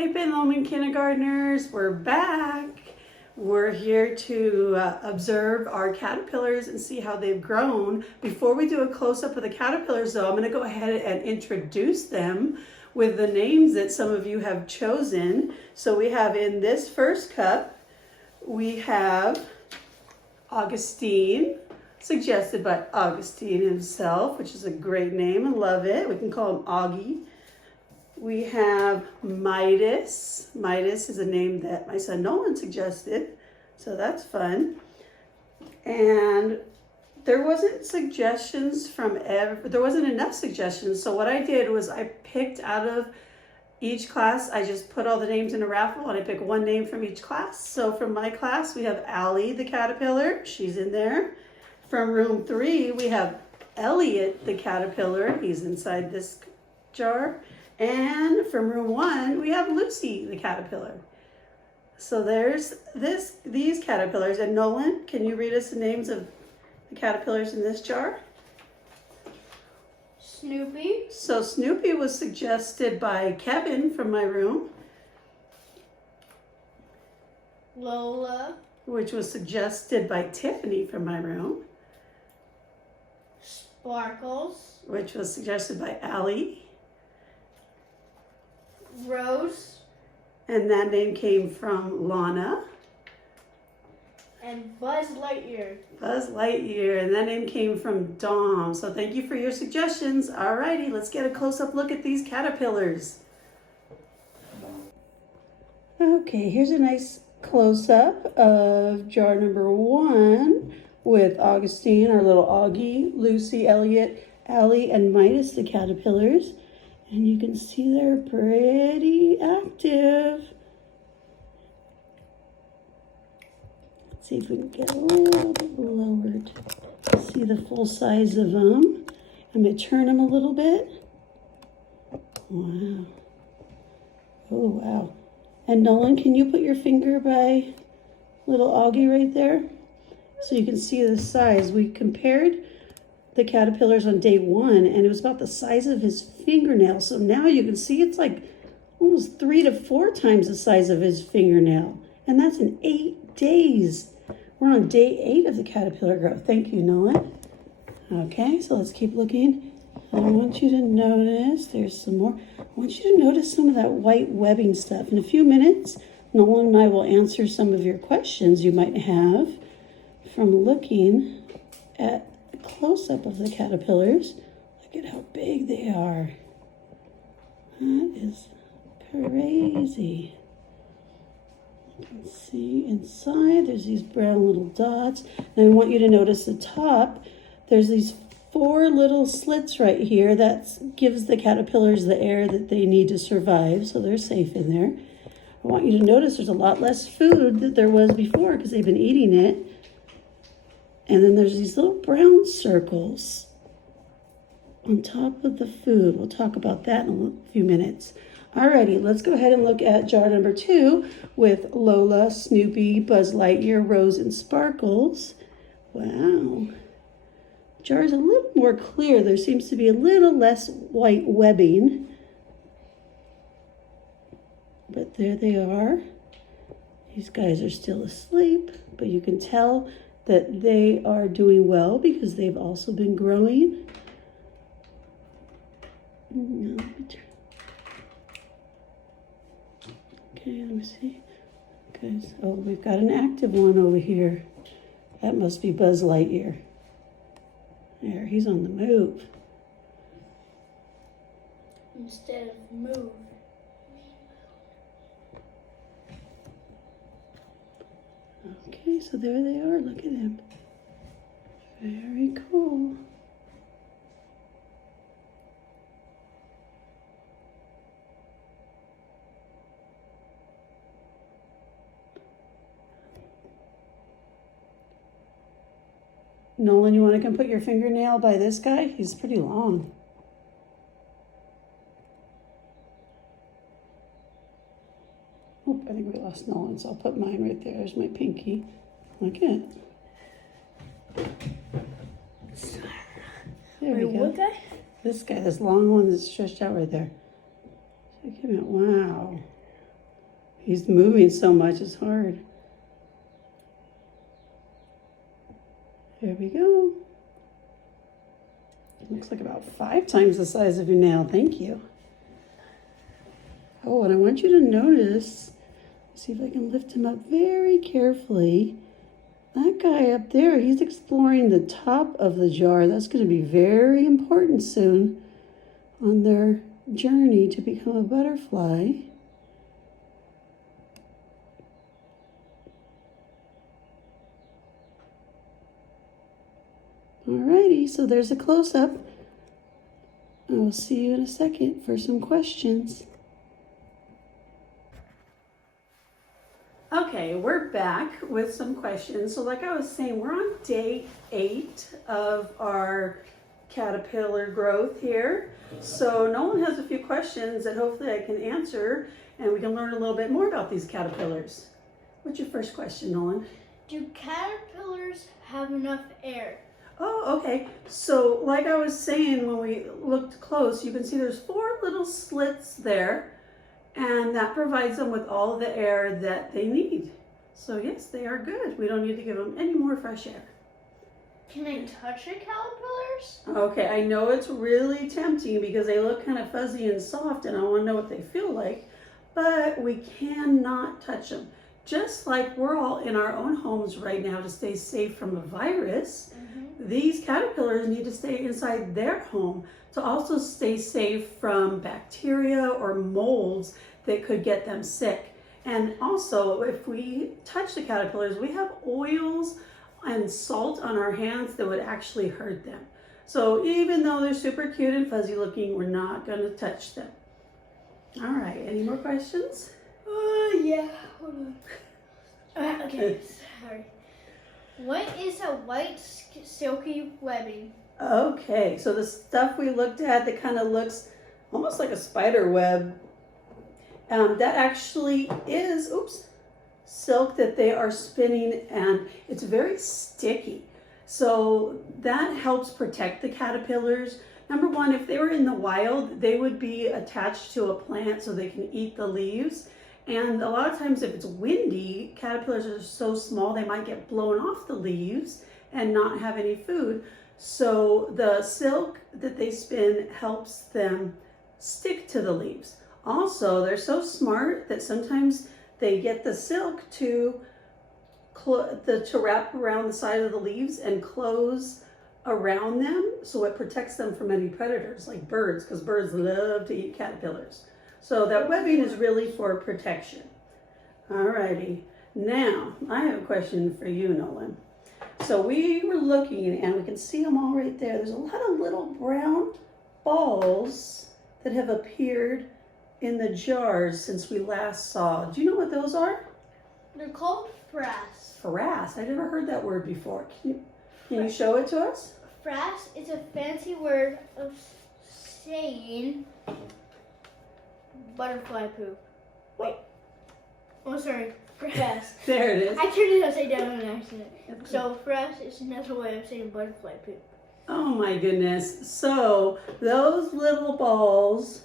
Hey Ben Lomond kindergartners, we're back. We're here to observe our caterpillars and see how they've grown. Before we do a close-up of the caterpillars though, I'm going to go ahead and introduce them with the names that some of you have chosen. So we have in this first cup, we have Augustine, suggested by Augustine himself, which is a great name. I love it. We can call him Augie. We have Midas. Midas is a name that my son Nolan suggested, so that's fun. And there wasn't enough suggestions, so what I did was I picked out of each class. I just put all the names in a raffle and I pick one name from each class. So from my class, we have Allie the caterpillar. She's in there. From room 3, we have Elliot the caterpillar. He's inside this jar. And from room 1, we have Lucy the caterpillar. So there's these caterpillars. And Nolan, can you read us the names of the caterpillars in this jar? Snoopy. So Snoopy was suggested by Kevin from my room. Lola. Which was suggested by Tiffany from my room. Sparkles. Which was suggested by Allie. Rose. And that name came from Lana. And Buzz Lightyear. Buzz Lightyear, and that name came from Dom. So thank you for your suggestions. Alrighty, let's get a close-up look at these caterpillars. Okay, here's a nice close-up of jar number 1 with Augustine, our little Augie, Lucy, Elliot, Allie, and Midas, the caterpillars. And you can see they're pretty active. Let's see if we can get a little bit lower to see the full size of them. I'm going to turn them a little bit. Wow. Oh, wow. And Nolan, can you put your finger by little Augie right there? So you can see the size. We compared the caterpillars on day 1 and it was about the size of his fingernail. So now you can see it's like almost 3 to 4 times the size of his fingernail. And that's in 8 days. We're on day 8 of the caterpillar growth. Thank you, Nolan. Okay, so let's keep looking. I want you to notice, there's some more. I want you to notice some of that white webbing stuff. In a few minutes, Nolan and I will answer some of your questions you might have from looking at a close-up of the caterpillars. Look at how big they are. That is crazy. You can see inside, there's these brown little dots. And I want you to notice the top, there's these 4 little slits right here. That gives the caterpillars the air that they need to survive, so they're safe in there. I want you to notice there's a lot less food that there was before because they've been eating it. And then there's these little brown circles on top of the food. We'll talk about that in a few minutes. Alrighty, let's go ahead and look at jar number 2 with Lola, Snoopy, Buzz Lightyear, Rose, and Sparkles. Wow. Jar is a little more clear. There seems to be a little less white webbing. But there they are. These guys are still asleep, but you can tell that they are doing well because they've also been growing. Okay, let me see. Guys, oh, we've got an active one over here. That must be Buzz Lightyear. There, he's on the move. Instead of move. Okay, so there they are. Look at him. Very cool. Nolan, you want to come put your fingernail by this guy? He's pretty long. Oh, I think we lost Nolan, so I'll put mine right there. There's my pinky. Look at it. There we go. What guy? This guy, this long one that's stretched out right there. Check him out. Wow. He's moving so much, it's hard. There we go. It looks like about 5 times the size of your nail. Thank you. Oh, and I want you to notice, see if I can lift him up very carefully. That guy up there, he's exploring the top of the jar. That's going to be very important soon on their journey to become a butterfly. Alrighty, so there's a close-up. I will see you in a second for some questions. Okay, we're back with some questions. So like I was saying, we're on day 8 of our caterpillar growth here. So Nolan has a few questions that hopefully I can answer, and we can learn a little bit more about these caterpillars. What's your first question, Nolan? Do caterpillars have enough air? Oh, okay. So like I was saying, when we looked close, you can see there's 4 little slits there, and that provides them with all the air that they need. So yes, they are good. We don't need to give them any more fresh air. Can I touch the caterpillars? Okay, I know it's really tempting because they look kind of fuzzy and soft, and I want to know what they feel like, but we cannot touch them. Just like we're all in our own homes right now to stay safe from a virus, these caterpillars need to stay inside their home to also stay safe from bacteria or molds that could get them sick. And also, if we touch the caterpillars, we have oils and salt on our hands that would actually hurt them. So even though they're super cute and fuzzy looking, we're not going to touch them. All right, any more questions? Yeah. Hold on. Okay, sorry. What is a white silky webbing? Okay, so the stuff we looked at that kind of looks almost like a spider web, that actually is, silk that they are spinning, and it's very sticky. So that helps protect the caterpillars. Number one, if they were in the wild, they would be attached to a plant so they can eat the leaves. And a lot of times if it's windy, caterpillars are so small they might get blown off the leaves and not have any food. So the silk that they spin helps them stick to the leaves. Also, they're so smart that sometimes they get the silk to wrap around the side of the leaves and close around them, so it protects them from any predators like birds, because birds love to eat caterpillars. So that webbing is really for protection. Alrighty, now I have a question for you, Nolan. So we were looking, and we can see them all right there. There's a lot of little brown balls that have appeared in the jars since we last saw. Do you know what those are? They're called frass. Frass. I never heard that word before. Can you show it to us? Frass is a fancy word of saying butterfly poop. Wait. Oh, sorry. Frass. There it is. I turned it upside down on accident. So frass is another way of saying butterfly poop. Oh my goodness. So those little balls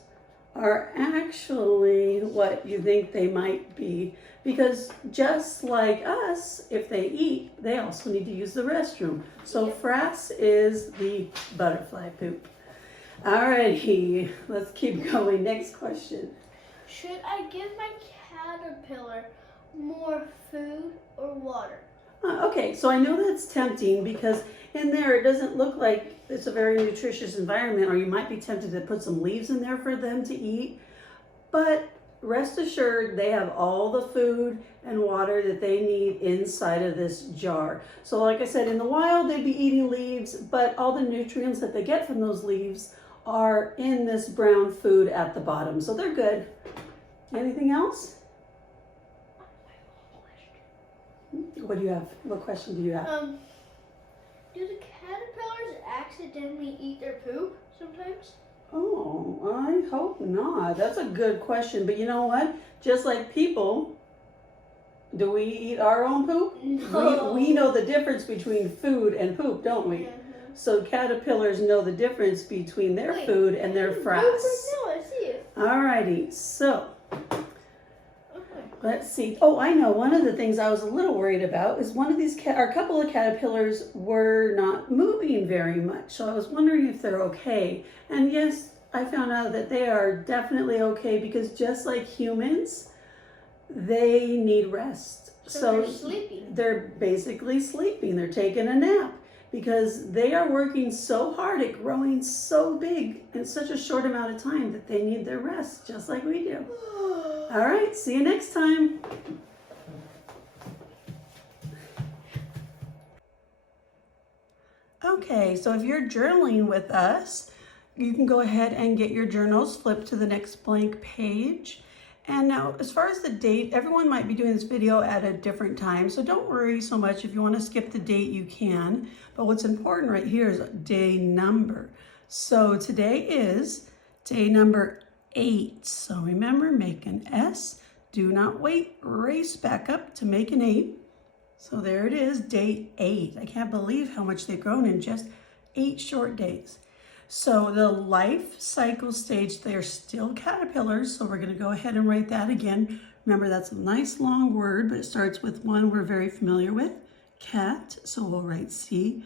are actually what you think they might be, because just like us, if they eat, they also need to use the restroom. So frass is the butterfly poop. Alrighty, let's keep going. Next question. Should I give my caterpillar more food or water? Okay, so I know that's tempting because in there it doesn't look like it's a very nutritious environment, or you might be tempted to put some leaves in there for them to eat. But rest assured, they have all the food and water that they need inside of this jar. So like I said, in the wild, they'd be eating leaves, but all the nutrients that they get from those leaves are in this brown food at the bottom. So they're good. Anything else? What do you have? What question do you have? Do the caterpillars accidentally eat their poop sometimes? Oh, I hope not. That's a good question. But you know what? Just like people, do we eat our own poop? No. We know the difference between food and poop, don't we? So caterpillars know the difference between their food and their frass. No, I see it. Alrighty, so Okay. Let's see. Oh, I know. One of the things I was a little worried about is one of these, or a couple of caterpillars were not moving very much. So I was wondering if they're okay. And yes, I found out that they are definitely okay because just like humans, they need rest. So they're sleeping. They're basically sleeping. They're taking a nap because they are working so hard at growing so big in such a short amount of time that they need their rest, just like we do. All right, see you next time. Okay, so if you're journaling with us, you can go ahead and get your journals flipped to the next blank page. And now, as far as the date, everyone might be doing this video at a different time, so don't worry so much. If you want to skip the date, you can. But what's important right here is day number. So today is day number 8. So remember, make an S. Do not wait. Race back up to make an 8. So there it is, day 8. I can't believe how much they've grown in just 8 short days. So the life cycle stage, they're still caterpillars. So we're going to go ahead and write that again. Remember, that's a nice long word, but it starts with one we're very familiar with, cat. So we'll write C-A-T,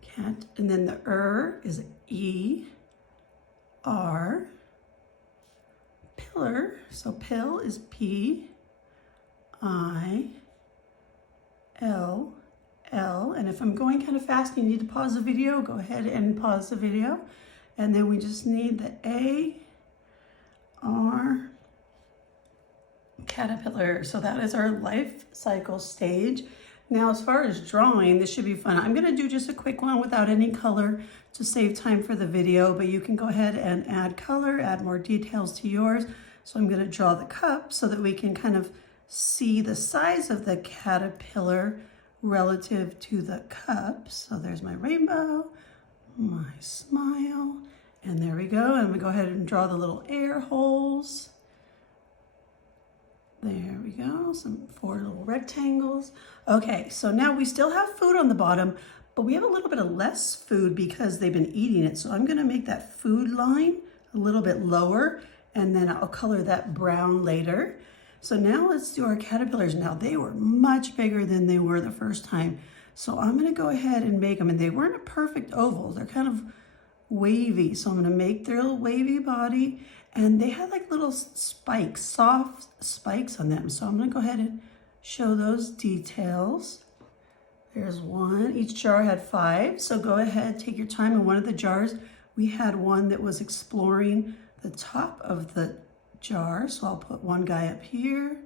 cat. And then the is E-R. Pillar, so pill is P-I-L. L, and if I'm going kind of fast and you need to pause the video, go ahead and pause the video. And then we just need the A-R, caterpillar. So that is our life cycle stage. Now, as far as drawing, this should be fun. I'm gonna do just a quick one without any color to save time for the video, but you can go ahead and add color, add more details to yours. So I'm gonna draw the cup so that we can kind of see the size of the caterpillar relative to the cup. So there's my rainbow, my smile, and there we go. I'm gonna go ahead and draw the little air holes. There we go, 4 little rectangles. Okay, so now we still have food on the bottom, but we have a little bit of less food because they've been eating it. So I'm gonna make that food line a little bit lower, and then I'll color that brown later. So now let's do our caterpillars. Now they were much bigger than they were the first time. So I'm gonna go ahead and make them, and they weren't a perfect oval. They're kind of wavy. So I'm gonna make their little wavy body, and they had like little spikes, soft spikes on them. So I'm gonna go ahead and show those details. There's one, each jar had 5. So go ahead, take your time. In one of the jars, we had one that was exploring the top of the jar. So I'll put one guy up here,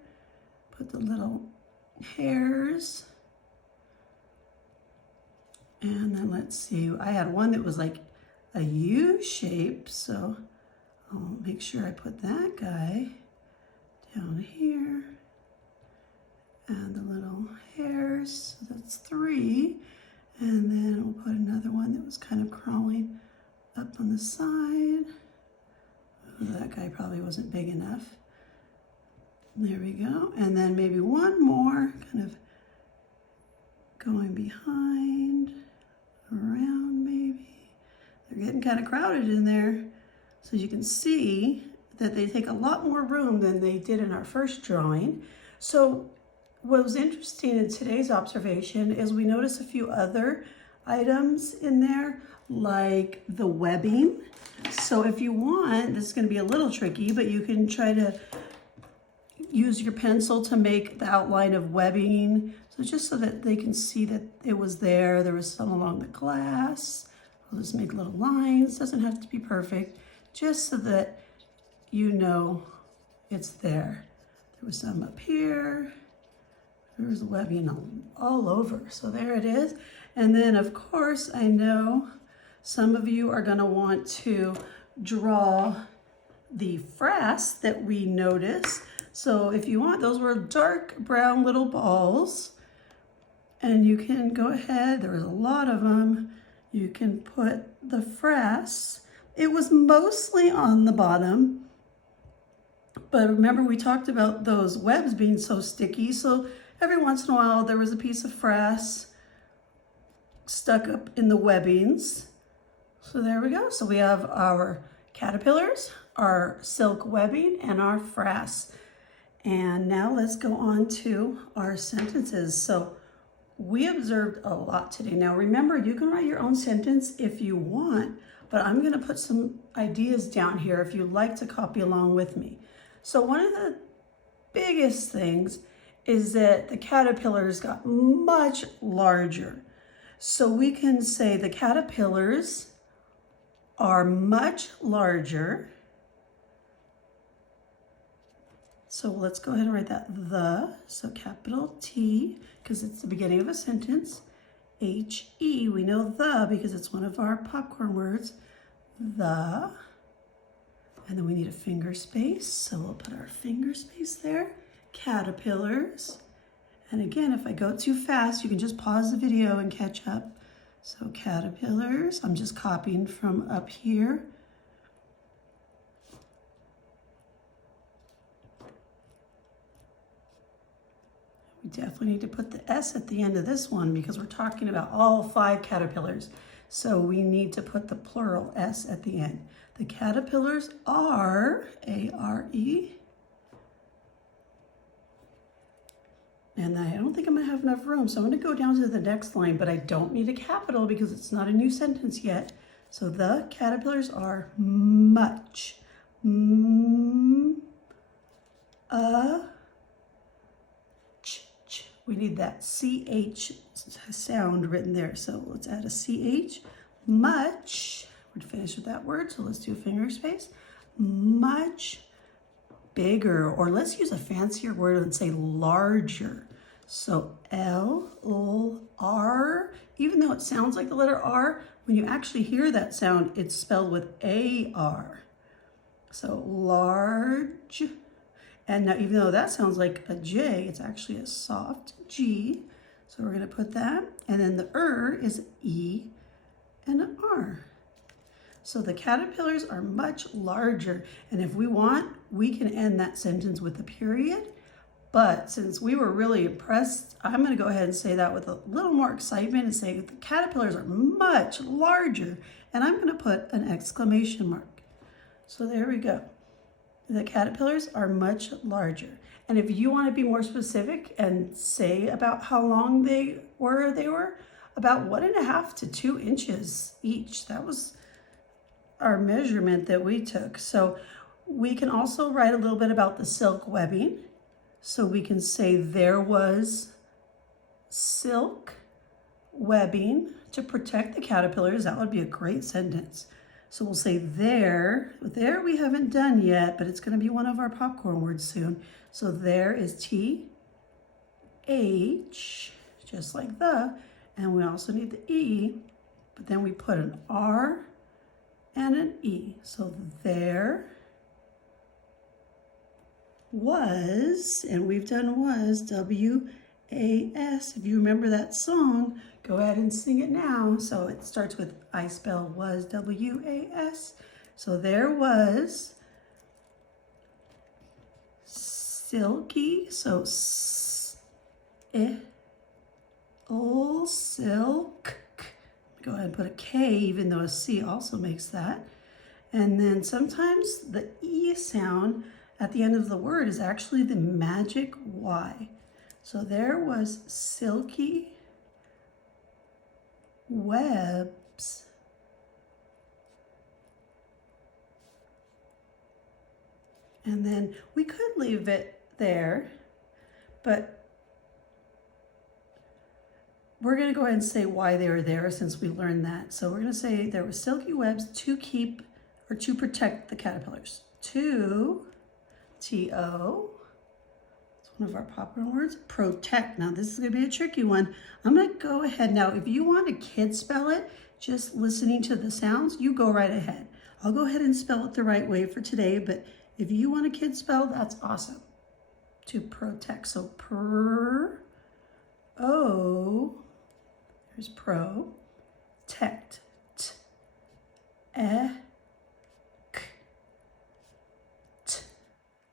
put the little hairs, and then let's see, I had one that was like a U shape, so I'll make sure I put that guy down here, and the little hairs, so that's 3, and then we'll put another one that was kind of crawling up on the side. That guy probably wasn't big enough. There we go. And then maybe one more kind of going behind, around maybe. They're getting kind of crowded in there. So you can see that they take a lot more room than they did in our first drawing. So what was interesting in today's observation is we noticed a few other items in there, like the webbing. So if you want, this is going to be a little tricky, but you can try to use your pencil to make the outline of webbing. So just so that they can see that it was there. There was some along the glass. I'll just make little lines. Doesn't have to be perfect, just so that you know it's there. There was some up here. There was webbing all over. So there it is. And then of course, I know some of you are going to want to draw the frass that we noticed. So if you want, those were dark brown little balls. And you can go ahead, there was a lot of them. You can put the frass. It was mostly on the bottom. But remember, we talked about those webs being so sticky. So every once in a while, there was a piece of frass stuck up in the webbings. So there we go. So we have our caterpillars, our silk webbing and our frass. And now let's go on to our sentences. So we observed a lot today. Now remember, you can write your own sentence if you want, but I'm gonna put some ideas down here if you'd like to copy along with me. So one of the biggest things is that the caterpillars got much larger. So we can say the caterpillars are much larger. So let's go ahead and write that so capital T, because it's the beginning of a sentence. H-E, we know the because it's one of our popcorn words. The, and then we need a finger space. So we'll put our finger space there. Caterpillars. And again, if I go too fast, you can just pause the video and catch up. So caterpillars, I'm just copying from up here. We definitely need to put the S at the end of this one because we're talking about all 5 caterpillars. So we need to put the plural S at the end. The caterpillars are, A-R-E. And I don't think I'm gonna have enough room, so I'm gonna go down to the next line, but I don't need a capital because it's not a new sentence yet. So the caterpillars are much. We need that CH sound written there. So let's add a CH. Much. We're finished with that word, so let's do a finger space. Much bigger, or let's use a fancier word and say larger. So L-O-R, even though it sounds like the letter R, when you actually hear that sound, it's spelled with A-R. So large. And now, even though that sounds like a J, it's actually a soft G. So we're gonna put that. And then the is E and an R. So the caterpillars are much larger. And if we want, we can end that sentence with a period. But since we were really impressed, I'm gonna go ahead and say that with a little more excitement and say the caterpillars are much larger. And I'm gonna put an exclamation mark. So there we go. The caterpillars are much larger. And if you want to be more specific and say about how long they were about 1.5 to 2 inches each. That was our measurement that we took. So we can also write a little bit about the silk webbing. So we can say there was silk webbing to protect the caterpillars. That would be a great sentence. So we'll say there we haven't done yet, but it's gonna be one of our popcorn words soon. So there is T-H, just like the, and we also need the E, but then we put an R and an E. So there was, and we've done was, W-A-S. If you remember that song, go ahead and sing it now. So it starts with I spell was, W-A-S. So there was silky, so silk. Go ahead and put a K, even though a C also makes that. And then sometimes the E sound at the end of the word is actually the magic Y. So there was silky webs and then we could leave it there, but we're going to go ahead and say why they were there since we learned that. So we're going to say there were silky webs to keep or to protect the caterpillars. To, T-O, it's one of our popular words, protect. Now this is going to be a tricky one. I'm going to go ahead now. If you want a kid spell it, just listening to the sounds, you go right ahead. I'll go ahead and spell it the right way for today, but if you want a kid spell, that's awesome. To protect. So there's pro, tect,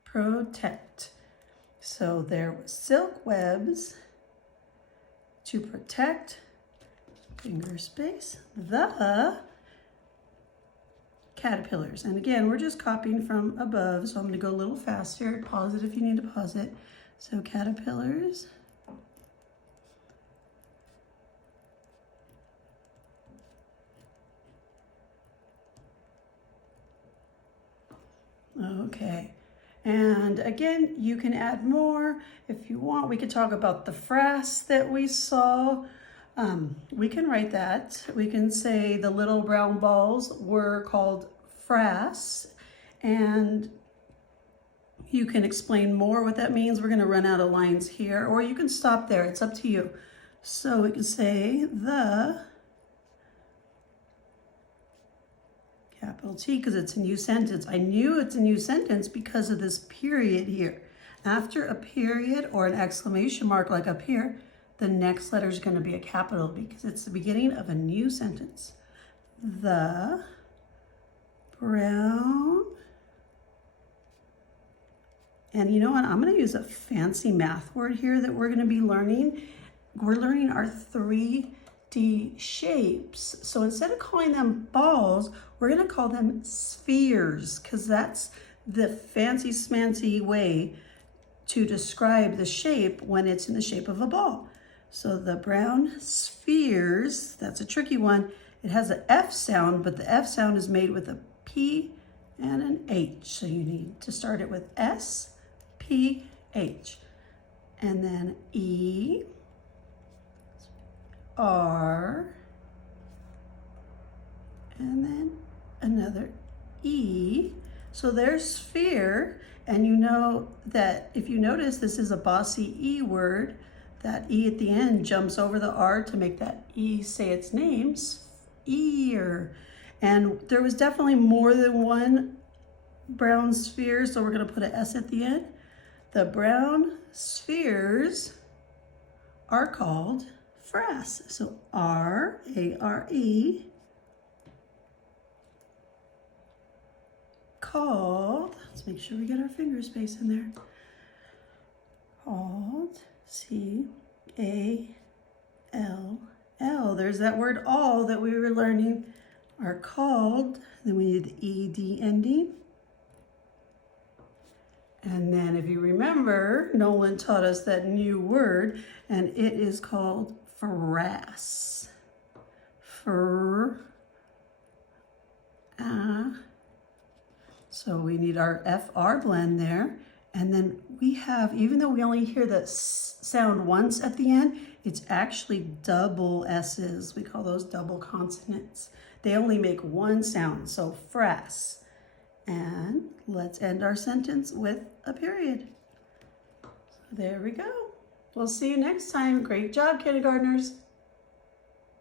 protect. So there was silk webs to protect, finger space, the caterpillars. And again, we're just copying from above, so I'm going to go a little faster. Pause it if you need to pause it. So caterpillars. Okay. And again, you can add more if you want. We could talk about the frass that we saw. We can write that. We can say the little brown balls were called frass, and you can explain more what that means. We're going to run out of lines here, or you can stop there. It's up to you. So we can say the capital T, because it's a new sentence. I knew it's a new sentence because of this period here. After a period or an exclamation mark like up here, the next letter is going to be a capital because it's the beginning of a new sentence. The brown, and you know what? I'm going to use a fancy math word here that we're going to be learning. We're learning our 3D shapes. So instead of calling them balls, we're going to call them spheres, because that's the fancy smancy way to describe the shape when it's in the shape of a ball. So the brown spheres, that's a tricky one. It has an F sound, but the F sound is made with a P and an H. So you need to start it with S, P, H. And then E, R, and then another E. So there's sphere, and you know that if you notice this is a bossy E word, that E at the end jumps over the R to make that E say its name, ear. And there was definitely more than one brown sphere, so we're going to put an S at the end. The brown spheres are called frass. So R-A-R-E, called, let's make sure we get our finger space in there, called, C-A-L-L. There's that word all that we were learning, are called. Then we need the ED ending. And then if you remember, Nolan taught us that new word, and it is called frass. So we need our FR blend there. And then we have, even though we only hear the sound once at the end, it's actually double S's. We call those double consonants. They only make one sound, so frass. And let's end our sentence with a period. There we go. We'll see you next time. Great job, kindergartners.